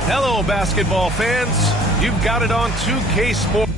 Hello, basketball fans. You've got it on 2K Sports.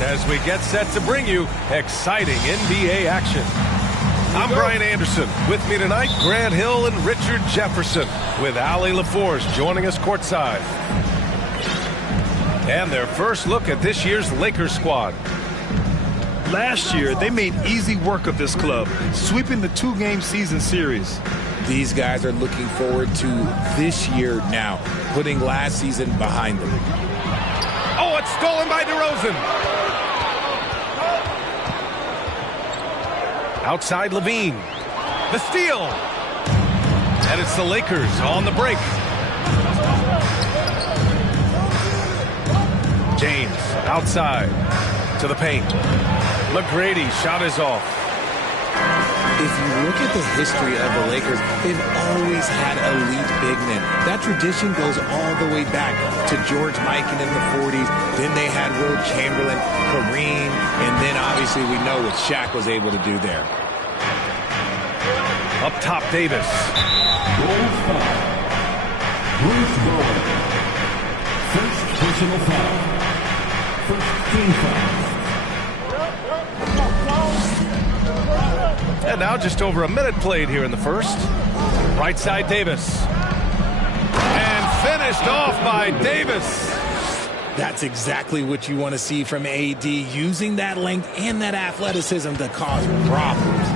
As we get set to bring you exciting NBA action. I'm Brian Anderson. With me tonight, Grant Hill and Richard Jefferson, with Ali LaForce joining us courtside. And their first look at this year's Lakers squad. Last year, they made easy work of this club, sweeping the two-game season series. These guys are looking forward to this year now, putting last season behind them. Oh, it's stolen by DeRozan. Outside Levine. The steal. And it's the Lakers on the break. James outside to the paint. McGrady shot is off. If you look at the history of the Lakers, they've always had elite big men. That tradition goes all the way back to George Mikan in the 40s. Then they had Will Chamberlain, Kareem, and then obviously we know what Shaq was able to do there. Up top, Davis. First personal foul. First team foul. And now just over a minute played here in the first. Right side, Davis. And finished off by Davis. That's exactly what you want to see from AD, using that length and that athleticism to cause problems.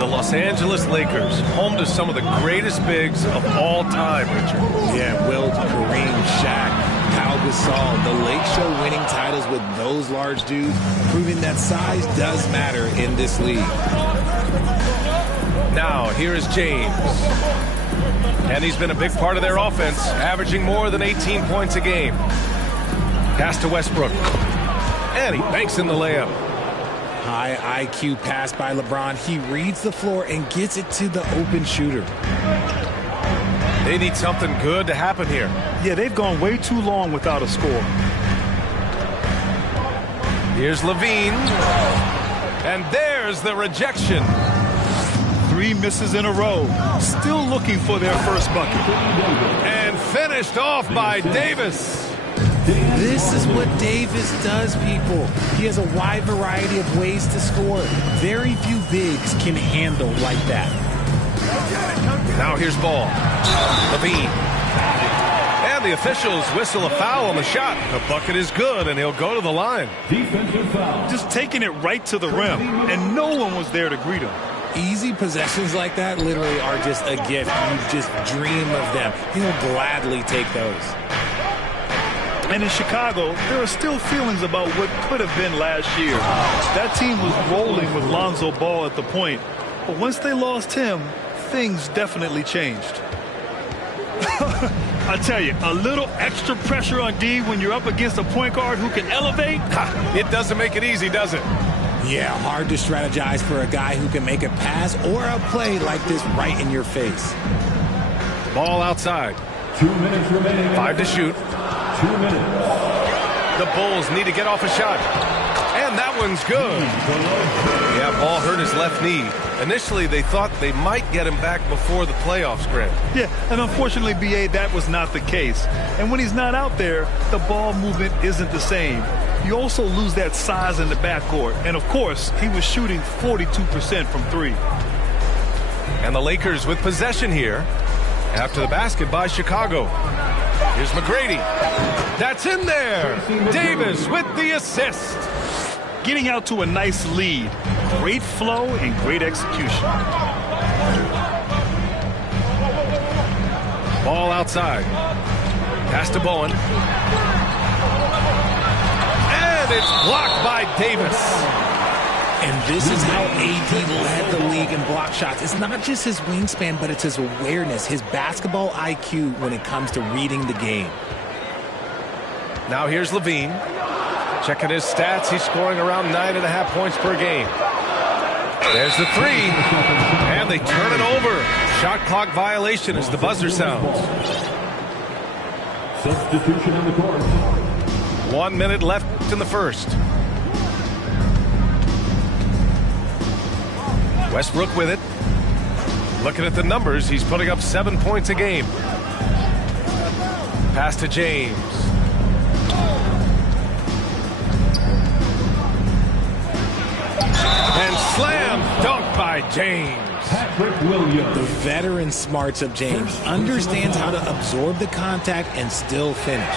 The Los Angeles Lakers, home to some of the greatest bigs of all time, Richard. Yeah, Wilt, Kareem, Shaq, Pau Gasol. The Lake show winning titles with those large dudes, proving that size does matter in this league. Now, here is James. And he's been a big part of their offense, averaging more than 18 points a game. Pass to Westbrook. And he banks in the layup. High IQ pass by LeBron. He reads the floor and gets it to the open shooter. They need something good to happen here. Yeah, they've gone way too long without a score. Here's Levine. And there's the rejection. 3 misses in a row. Still looking for their first bucket. And finished off by Davis. This is what Davis does, people. He has a wide variety of ways to score. Very few bigs can handle like that. Now here's Ball. Levine. And the officials whistle a foul on the shot. The bucket is good, and he'll go to the line. Defensive foul. Just taking it right to the rim, and no one was there to greet him. Easy possessions like that literally are just a gift. You just dream of them. He'll gladly take those. And in Chicago, there are still feelings about what could have been last year. That team was rolling with Lonzo Ball at the point. But once they lost him, things definitely changed. I tell you, a little extra pressure on D when you're up against a point guard who can elevate. It doesn't make it easy, does it? Yeah, hard to strategize for a guy who can make a pass or a play like this right in your face. Ball outside. 2 minutes remaining. 5 to shoot. 2 minutes. The Bulls need to get off a shot. And And that one's good. Yeah, ball hurt his left knee. Initially, they thought they might get him back before the playoffs, Grant. Yeah, and unfortunately, B.A., that was not the case. And when he's not out there, the ball movement isn't the same. You also lose that size in the backcourt. And, of course, he was shooting 42% from three. And the Lakers with possession here after the basket by Chicago. Here's McGrady. That's in there. Davis with the assist. Getting out to a nice lead. Great flow and great execution. Ball outside. Pass to Bowen. And it's blocked by Davis. And this is how AD led the league in block shots. It's not just his wingspan, but it's his awareness, his basketball IQ when it comes to reading the game. Now here's Levine. Checking his stats, he's scoring around 9.5 points per game. There's the three, and they turn it over. Shot clock violation as the buzzer sounds. Substitution on the court. 1 minute left in the first. Westbrook with it. Looking at the numbers, he's putting up 7 points a game. Pass to James. And slam dunk by James. Patrick Williams. The veteran smarts of James understands how to absorb the contact and still finish.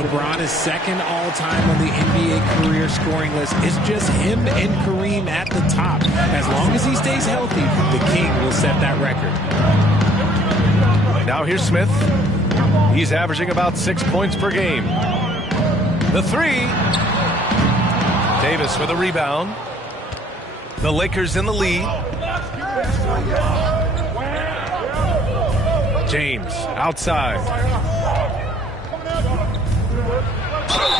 LeBron is second all-time on the NBA career scoring list. It's just him and Kareem at the top. As long as he stays healthy, the King will set that record. Now here's Smith. He's averaging about 6 points per game. The three. Davis with a rebound. The Lakers in the lead. James outside.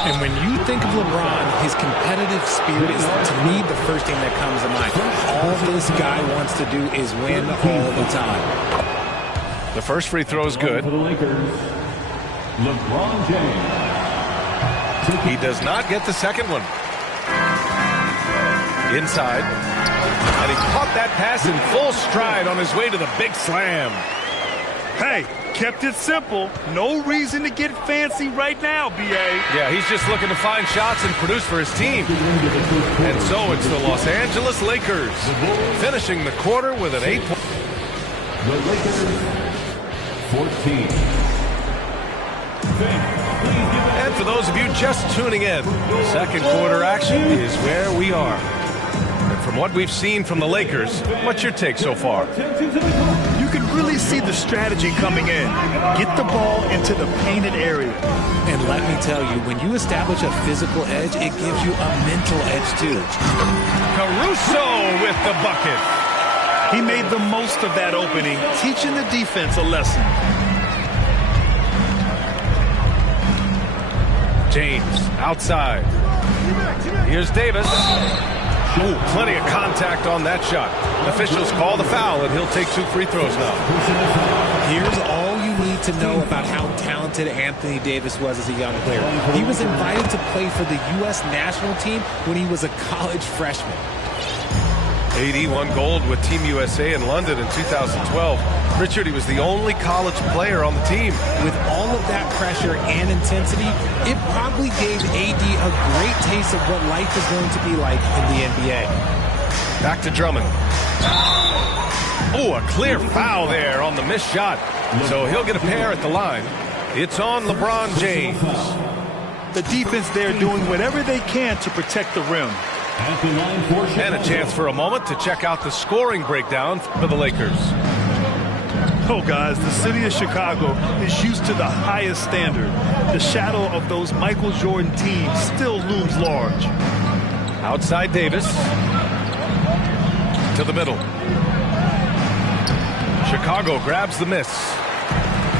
And when you think of LeBron, his competitive spirit is, to me, the first thing that comes to mind. All this guy wants to do is win all the time. The first free throw is good. For the Lakers, LeBron James. He does not get the second one. Inside. And he caught that pass in full stride on his way to the big slam. Hey, kept it simple. No reason to get fancy right now, B.A. Yeah, he's just looking to find shots and produce for his team. And so it's the Los Angeles Lakers finishing the quarter with an 8 point. The Lakers, 14. And for those of you just tuning in, second quarter action is where we are. And from what we've seen from the Lakers, what's your take so far? You can really see the strategy coming in. Get the ball into the painted area. And let me tell you, when you establish a physical edge, it gives you a mental edge too. Caruso with the bucket. He made the most of that opening, teaching the defense a lesson. James outside. Here's Davis. Ooh, plenty of contact on that shot. Officials call the foul, and he'll take 2 free throws now. Here's all you need to know about how talented Anthony Davis was as a young player. He was invited to play for the U.S. national team when he was a college freshman. AD won gold with Team USA in London in 2012. Richard, he was the only college player on the team. With all of that pressure and intensity, it probably gave AD a great taste of what life is going to be like in the NBA. Back to Drummond. Oh, a clear foul there on the missed shot. So he'll get a pair at the line. It's on LeBron James. The defense there doing whatever they can to protect the rim. And a chance for a moment to check out the scoring breakdown for the Lakers. Oh, guys, the city of Chicago is used to the highest standard. The shadow of those Michael Jordan teams still looms large. Outside Davis. To the middle. Chicago grabs the miss.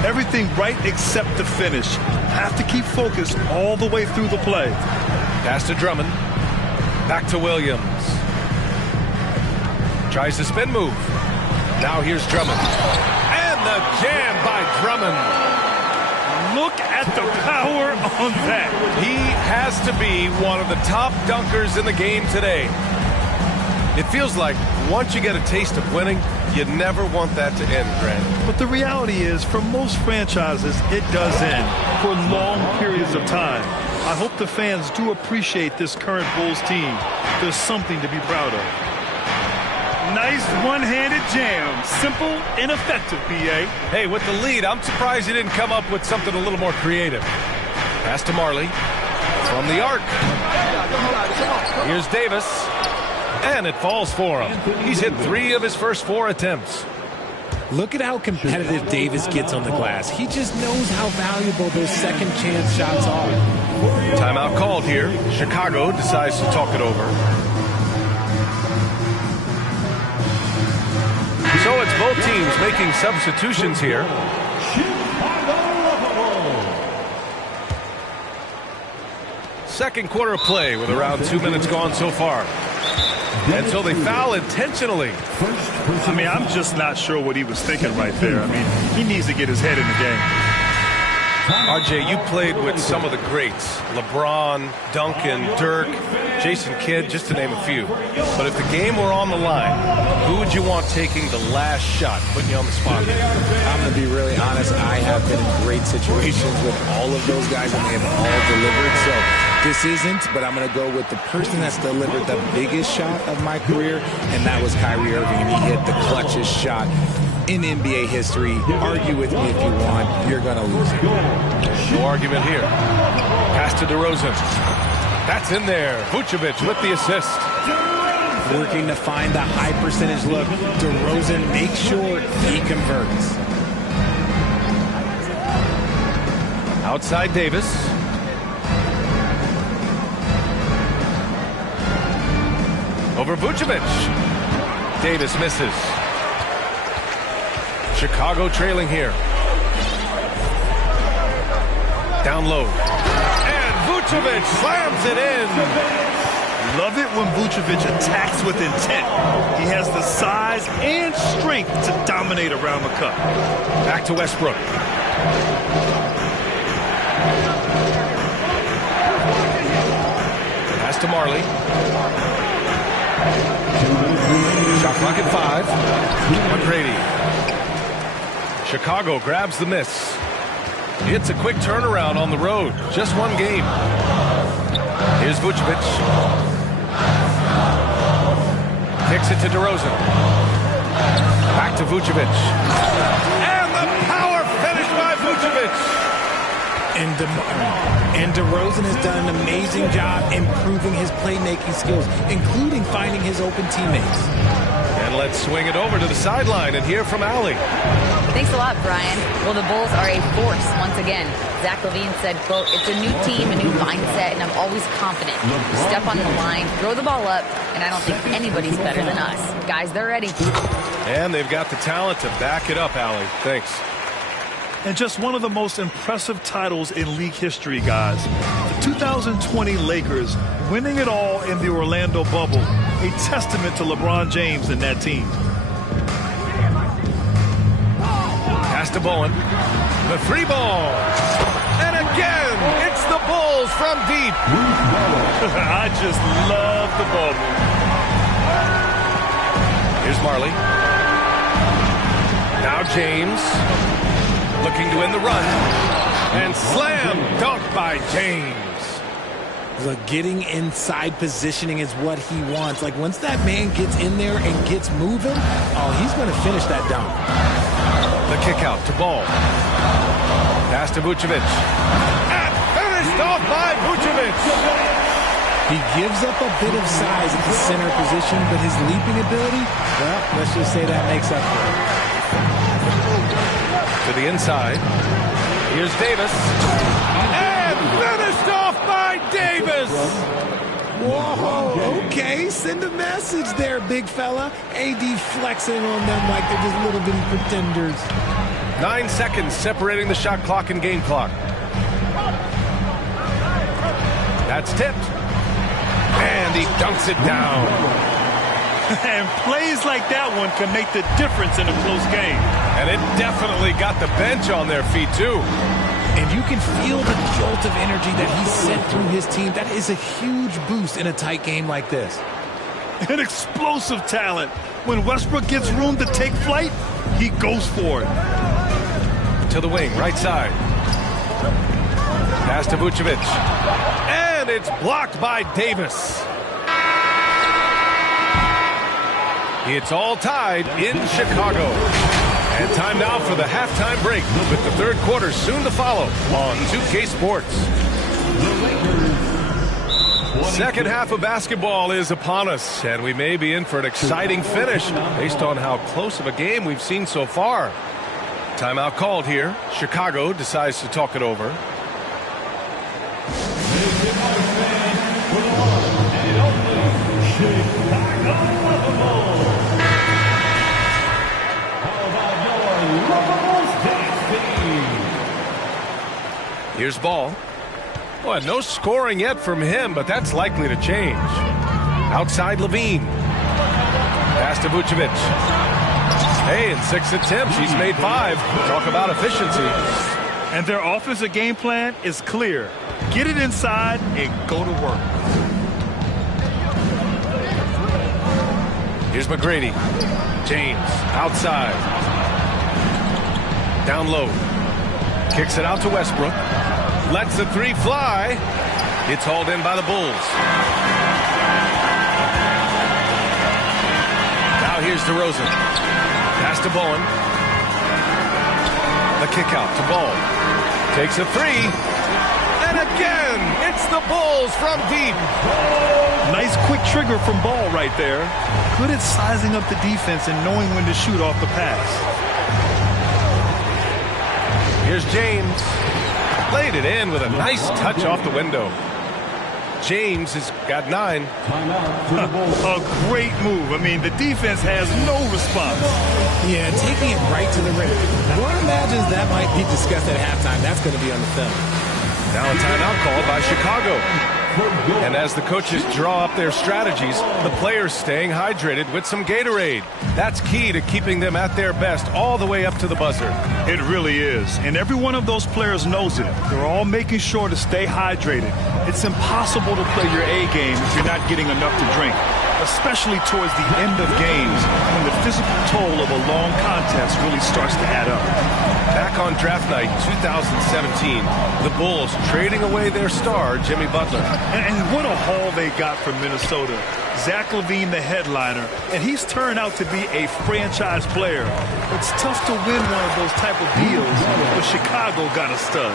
Everything right except the finish. Have to keep focused all the way through the play. Pass to Drummond. Back to Williams. Tries the spin move. Now here's Drummond. And the jam by Drummond. look at the power on that. He has to be one of the top dunkers in the game today. It feels like once you get a taste of winning, you never want that to end, Grant. But the reality is, for most franchises, it does end for long periods of time. I hope the fans do appreciate this current Bulls team. There's something to be proud of. Nice one-handed jam. Simple and effective, B.A. Hey, with the lead, I'm surprised he didn't come up with something a little more creative. Pass to Marley. From the arc. Here's Davis. And it falls for him. He's hit 3 of his first 4 attempts. Look at how competitive Davis gets on the glass. He just knows how valuable those second chance shots are. Timeout called here. Chicago decides to talk it over. So it's both teams making substitutions here. Second quarter of play with around 2 minutes gone so far. And so they foul intentionally. I mean, I'm just not sure what he was thinking right there. I mean, he needs to get his head in the game. RJ, you played with some of the greats. LeBron, Duncan, Dirk, Jason Kidd, just to name a few. But if the game were on the line, who would you want taking the last shot? Putting you on the spot here. I'm going to be really honest. I have been in great situations with all of those guys, and they have all delivered. So this isn't, but I'm going to go with the person that's delivered the biggest shot of my career, and that was Kyrie Irving, and he hit the clutchest shot in NBA history. Argue with me if you want. You're going to lose it. No argument here. Pass to DeRozan. That's in there. Vucevic with the assist. Working to find the high percentage look. DeRozan makes sure he converts. Outside Davis. Over Vucevic. Davis misses. Chicago trailing here. Down low. And Vucevic slams it in. Love it when Vucevic attacks with intent. He has the size and strength to dominate around the cup. Back to Westbrook. Pass to Marley. Shot clock at 5. McGrady. Chicago grabs the miss. It's a quick turnaround on the road. Just one game. Here's Vucevic. Kicks it to DeRozan. Back to Vucevic. And the power finish by Vucevic. And DeRozan has done an amazing job improving his playmaking skills, including finding his open teammates. And let's swing it over to the sideline and hear from Allie. Thanks a lot, Brian. Well, the Bulls are a force once again. Zach LaVine said, quote, "It's a new team, a new mindset, and I'm always confident. Step on the line, throw the ball up, and I don't think anybody's better than us. Guys, they're ready." And they've got the talent to back it up, Allie. Thanks. And just one of the most impressive titles in league history, guys. The 2020 Lakers winning it all in the Orlando bubble. A testament to LeBron James and that team. Pass to Bowen. The free ball. And again, it's the Bulls from deep. I just love the ball. Here's Marley. Now James. Looking to win the run. And slam dunk by James. Look, getting inside positioning is what he wants. Like, once that man gets in there and gets moving, oh, he's going to finish that dunk. The kick out to Ball. Pass to Vucevic. And finished off by Vucevic. He gives up a bit of size at the center position, but his leaping ability, well, let's just say that makes up for it. To the inside. Here's Davis. And finished off by Davis. Whoa, okay, send a message there, big fella. AD flexing on them like they're just little bitty pretenders. 9 seconds separating the shot clock and game clock. That's tipped. And he dunks it down. And plays like that one can make the difference in a close game. And it definitely got the bench on their feet, too. And you can feel the jolt of energy that he sent through his team. That is a huge boost in a tight game like this. An explosive talent. When Westbrook gets room to take flight, he goes for it. To the wing, right side. Pass to Vucevic. And it's blocked by Davis. It's all tied in Chicago. And time now for the halftime break, with the third quarter soon to follow on 2K Sports. Second half of basketball is upon us, and we may be in for an exciting finish based on how close of a game we've seen so far. Timeout called here. Chicago decides to talk it over. Here's Ball. Boy, no scoring yet from him, but that's likely to change. Outside Levine. Pass to Vucevic. Hey, in 6 attempts, he's made 5. Talk about efficiency. And their offensive game plan is clear. Get it inside and go to work. Here's McGrady. James, outside. Down low. Kicks it out to Westbrook. Lets the 3 fly. It's hauled in by the Bulls. Now here's DeRozan. Pass to Bowen. The kick out to Ball. Takes a 3. And again, it's the Bulls from deep. Nice quick trigger from Ball right there. Good at sizing up the defense and knowing when to shoot off the pass. Here's James. Laid it in with a nice touch off the window. James has got 9. A great move. I mean, the defense has no response. Yeah, taking it right to the rim. One imagines that might be discussed at halftime. That's going to be on the film. Now a timeout called by Chicago. And as the coaches draw up their strategies, the players staying hydrated with some Gatorade. That's key to keeping them at their best all the way up to the buzzer. It really is. And every one of those players knows it. They're all making sure to stay hydrated. It's impossible to play your A game if you're not getting enough to drink, especially towards the end of games when the physical toll of a long contest really starts to add up. Back on draft night 2017, the Bulls trading away their star, Jimmy Butler. And what a haul they got from Minnesota. Zach LaVine, the headliner, and he's turned out to be a franchise player. It's tough to win one of those type of deals, but Chicago got a stud.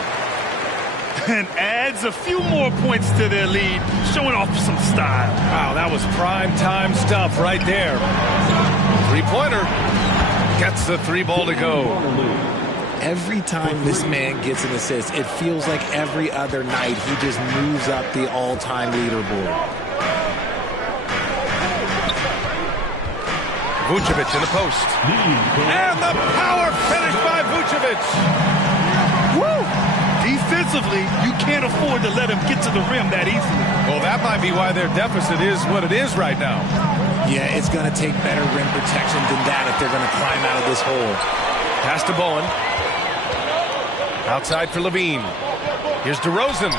And adds a few more points to their lead, showing off some style. Wow, that was prime time stuff right there. 3-pointer. Gets the 3 ball to go. Every time this man gets an assist, it feels like every other night he just moves up the all-time leaderboard. Vucevic in the post. And the power finish by Vucevic. Woo! Defensively, you can't afford to let him get to the rim that easily. Well, that might be why their deficit is what it is right now. Yeah, it's going to take better rim protection than that if they're going to climb out of this hole. Pass to Bowen. Outside for Levine. Here's DeRozan.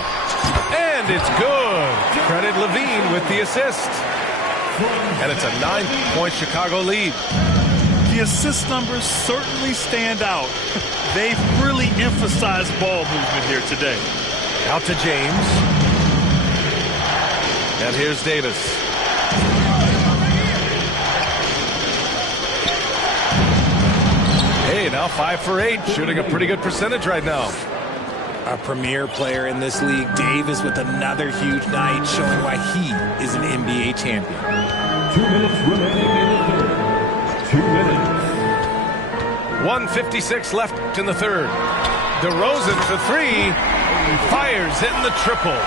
And it's good. Credit Levine with the assist. And it's a 9-point Chicago lead. The assist numbers certainly stand out. They've really emphasized ball movement here today. Out to James. And here's Davis. Hey, now 5 for 8, shooting a pretty good percentage right now. A premier player in this league, Davis, with another huge night, showing why he is an NBA champion. 2 minutes remaining in the third. 2 minutes. 1:56 left in the third. DeRozan for 3. Fires in the triple.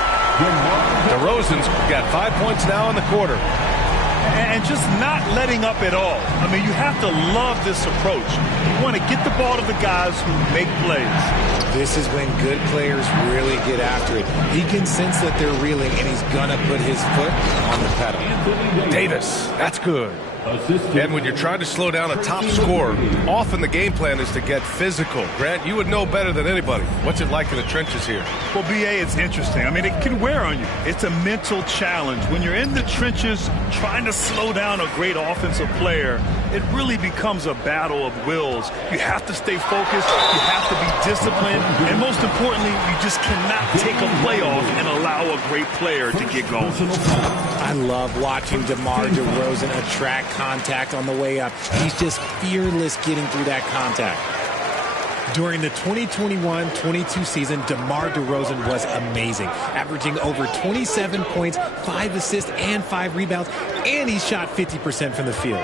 DeRozan's got 5 points now in the quarter. And just not letting up at all. I mean, you have to love this approach. You want to get the ball to the guys who make plays. This is when good players really get after it. He can sense that they're reeling, and he's going to put his foot on the pedal. Davis, that's good. And when you're trying to slow down a top scorer, often the game plan is to get physical. Grant, you would know better than anybody. What's it like in the trenches here? Well, BA, it's interesting. I mean, it can wear on you. It's a mental challenge. When you're in the trenches trying to slow down a great offensive player, it really becomes a battle of wills. You have to stay focused. You have to be disciplined. And most importantly, you just cannot take a play off and allow a great player to get going. I love watching DeMar DeRozan attract contact on the way up. He's just fearless getting through that contact. During the 2021-22 season, DeMar DeRozan was amazing, averaging over 27 points, 5 assists, and 5 rebounds, and he shot 50% from the field.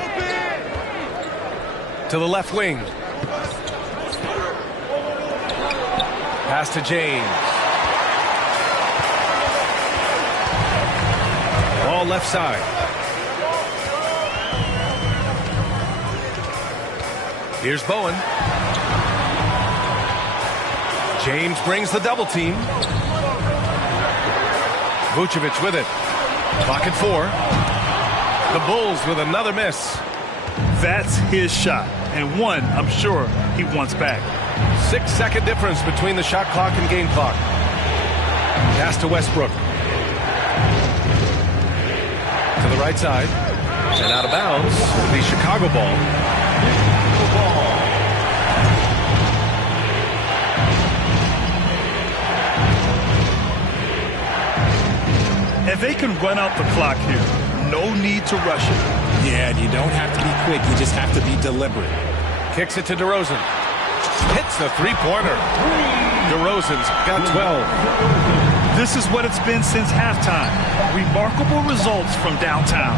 To the left wing. Pass to James. Ball left side. Here's Bowen. James brings the double team. Vucevic with it. Clock at 4. The Bulls with another miss. That's his shot, and one I'm sure he wants back. 6-second difference between the shot clock and game clock. Pass to Westbrook. To the right side. And out of bounds. The Chicago ball. And they can run out the clock here. No need to rush it. Yeah, and you don't have to be quick. You just have to be deliberate. Kicks it to DeRozan. Hits the three-pointer. DeRozan's got 12. This is what it's been since halftime. Remarkable results from downtown.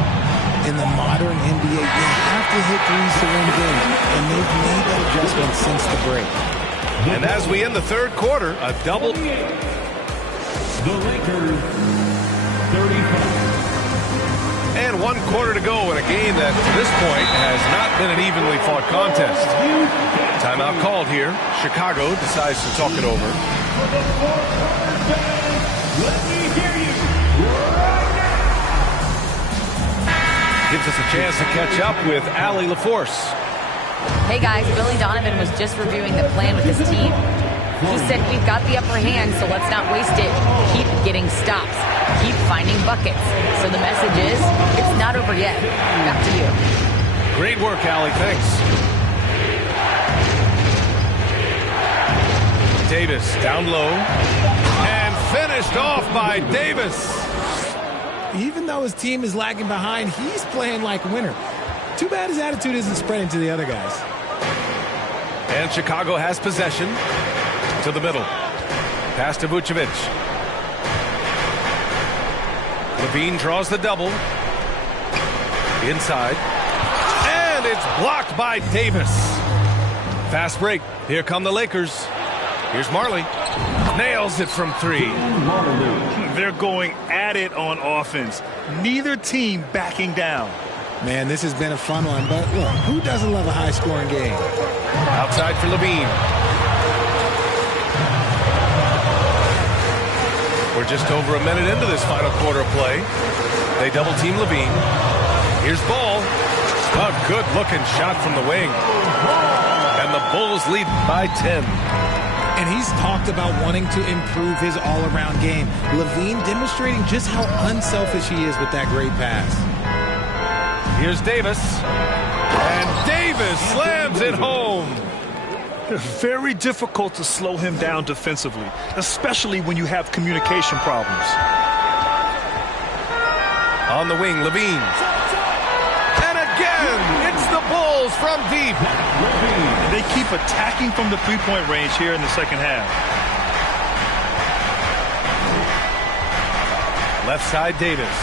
In the modern NBA, you have to hit threes to win games, and they've made that adjustment since the break. And as we end the third quarter, a double. The Lakers, 35. And 1 quarter to go in a game that, to this point, has not been an evenly fought contest. Timeout called here. Chicago decides to talk it over. Let me hear you. Gives us a chance to catch up with Allie LaForce. Hey guys, Billy Donovan was just reviewing the plan with his team. He said we've got the upper hand, so let's not waste it. Keep getting stops. Keep finding buckets. So the message is, it's not over yet. Back to you. Great work, Allie. Thanks. Davis down low. And finished off by Davis. Even though his team is lagging behind, he's playing like a winner. Too bad his attitude isn't spreading to the other guys. And Chicago has possession. To the middle. Pass to Vucevic. Levine draws the double. Inside. And it's blocked by Davis. Fast break. Here come the Lakers. Here's Marley. Nails it from 3. They're going at it on offense. Neither team backing down. Man, this has been a fun one, but look, who doesn't love a high-scoring game? Outside for Levine. We're just over a minute into this final quarter of play. They double-team Levine. Here's Ball. A good-looking shot from the wing. And the Bulls lead by 10. And he's talked about wanting to improve his all-around game. Levine demonstrating just how unselfish he is with that great pass. Here's Davis. And Davis slams it home. Very difficult to slow him down defensively, especially when you have communication problems. On the wing, Levine. And again, it's the Bulls from deep. They keep attacking from the three-point range here in the second half. Left side, Davis.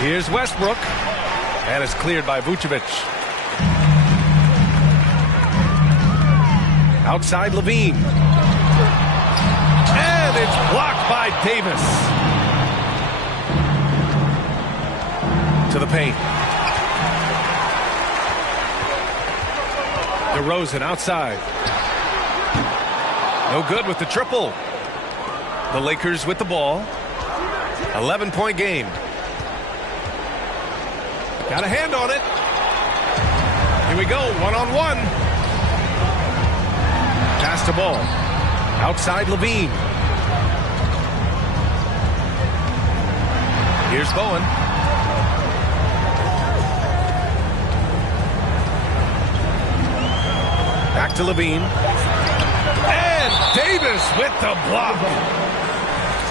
Here's Westbrook. And it's cleared by Vucevic. Outside Levine. And it's blocked by Davis. To the paint. DeRozan outside. No good with the triple. The Lakers with the ball. 11-point game. Got a hand on it. Here we go, one-on-one. Pass the ball. Outside Levine. Here's Bowen. Back to Levine. And Davis with the block.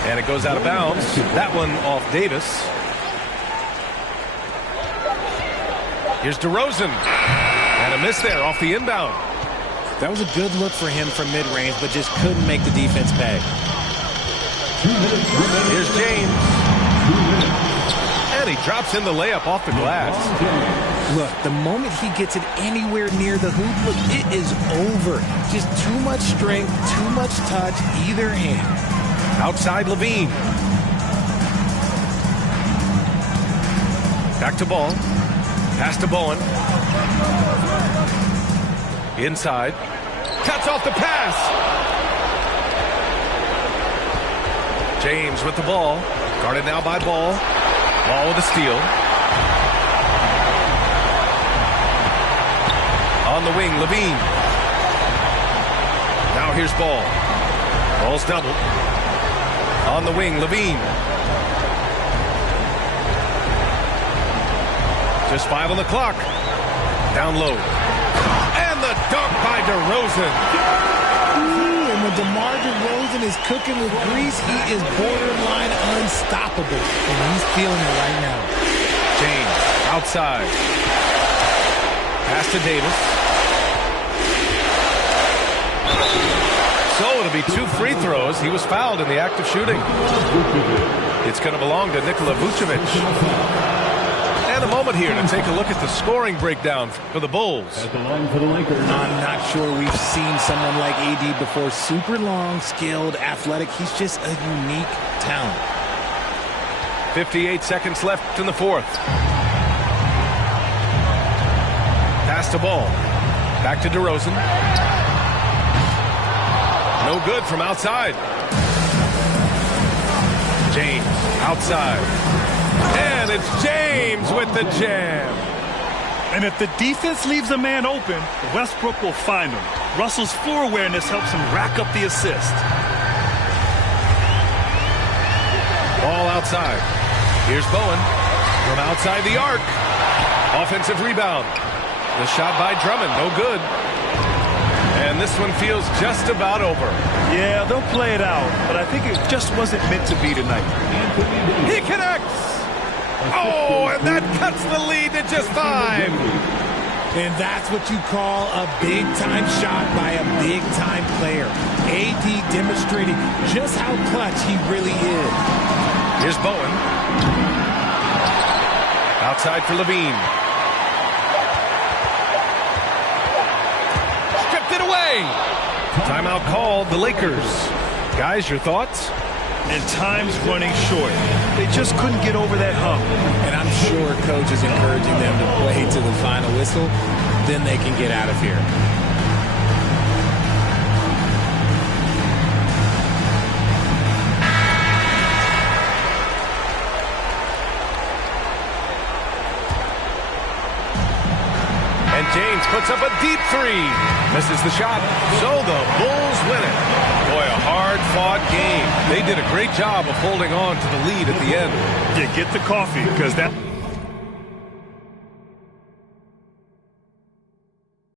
And it goes out of bounds. That one off Davis. Here's DeRozan. And a miss there off the inbound. That was a good look for him from mid-range, but just couldn't make the defense pay. Here's James. And he drops in the layup off the glass. Look, the moment he gets it anywhere near the hoop, look, it is over. Just too much strength, too much touch, either hand. Outside Levine. Back to Ball. Pass to Bowen. Inside. Cuts off the pass. James with the ball. Guarded now by Ball. Ball with a steal. On the wing, Levine. Now here's Ball. Ball's doubled. On the wing, Levine. Just 5 on the clock. Down low. And the dunk by DeRozan. And when DeMar DeRozan is cooking with grease, he is borderline unstoppable. And he's feeling it right now. James outside. Pass to Davis. So it'll be 2 free throws. He was fouled in the act of shooting. It's going to belong to Nikola Vucevic. And a moment here to take a look at the scoring breakdown for the Bulls. I'm not sure we've seen someone like AD before. Super long, skilled, athletic. He's just a unique talent. 58 seconds left in the fourth. Pass to Ball. Back to DeRozan. No good from outside. James outside. And it's James with the jam. And if the defense leaves a man open, Westbrook will find him. Russell's floor awareness helps him rack up the assist. Ball outside. Here's Bowen from outside the arc. Offensive rebound. The shot by Drummond, no good. And this one feels just about over. Yeah, they'll play it out, but I think it just wasn't meant to be tonight. He connects. Oh, and that cuts the lead to just 5. And that's what you call a big-time shot by a big-time player. AD demonstrating just how clutch he really is. Here's Bowen. Outside for Levine. Stripped it away. Timeout called, the Lakers. Guys, your thoughts? And time's running short. They just couldn't get over that hump. And I'm sure coach is encouraging them to play to the final whistle. Then they can get out of here. And James puts up a deep 3. Misses the shot, so the Bulls win it. Boy, a hard-fought game. They did a great job of holding on to the lead at the end. Yeah, get the coffee, because that...